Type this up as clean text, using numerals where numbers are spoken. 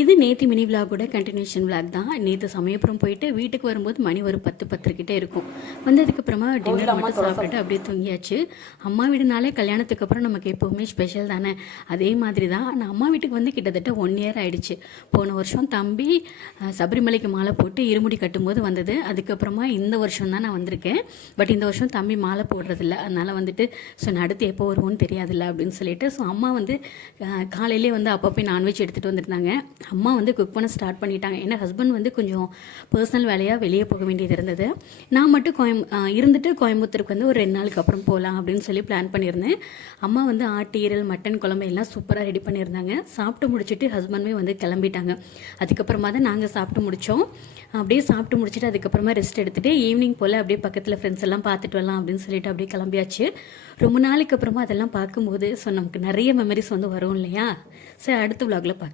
இது நேற்று mini விலாகோட continuation vlog தான். நேற்று சமயப்புறம் போயிட்டு வீட்டுக்கு வரும்போது மணி ஒரு 10 கிட்டே இருக்கும். வந்ததுக்கப்புறமா டின்னர் மட்டும் சாப்பிட்டுட்டு அப்படியே தூங்கியாச்சு. அம்மா வீடுனாலே கல்யாணத்துக்கு அப்புறம் நமக்கு எப்போவுமே ஸ்பெஷல் தானே. அதே மாதிரி தான் நான் அம்மா வீட்டுக்கு வந்து கிட்டத்தட்ட 1 இயர் ஆயிடுச்சு. போன வருஷம் தம்பி சபரிமலைக்கு மாலை போட்டு இருமுடி கட்டும்போது வந்தது. அதுக்கப்புறமா இந்த வருஷம் தான் நான் வந்திருக்கேன். பட் இந்த வருஷம் தம்பி மாலை போடுறதில்ல. அதனால் வந்துட்டு நான் அடுத்து எப்போ வருவோன்னு தெரியாதுல்ல அப்படின்னு சொல்லிட்டு அம்மா வந்து காலையிலே வந்து அப்பப்போ நான்வெஜ் எடுத்துகிட்டு வந்துருந்தாங்க. அம்மா வந்து குக் பண்ண ஸ்டார்ட் பண்ணிட்டாங்க. ஏன்னா ஹஸ்பண்ட் வந்து கொஞ்சம் பர்சனல் வேலையாக வெளியே போக வேண்டியது இருந்தது. நான் மட்டும் இருந்துட்டு கோயம்புத்தூருக்கு வந்து ஒரு 2 நாளுக்கு அப்புறம் போகலாம் அப்படின்னு சொல்லி பிளான் பண்ணியிருந்தேன். அம்மா வந்து ஆட்டு ஈரல் மட்டன் குழம்பு எல்லாம் சூப்பராக ரெடி பண்ணியிருந்தாங்க. சாப்பிட்டு முடிச்சுட்டு ஹஸ்பண்டுமே வந்து கிளம்பிட்டாங்க. அதுக்கப்புறமா தான் நாங்கள் சாப்பிட்டு முடித்தோம். அப்படியே சாப்பிட்டு முடிச்சுட்டு அதுக்கப்புறமா ரெஸ்ட் எடுத்துகிட்டு ஈவினிங் போல் அப்படியே பக்கத்தில் ஃப்ரெண்ட்ஸ் எல்லாம் பார்த்துட்டு வரலாம் அப்படின்னு சொல்லிட்டு அப்படியே கிளம்பியாச்சு. ரொம்ப நாளைக்கு அப்புறமா அதெல்லாம் பார்க்கும்போது நமக்கு நிறைய மெமரிஸ் வந்து வரும் இல்லையா. சரி, அடுத்த விலாகில் பார்க்க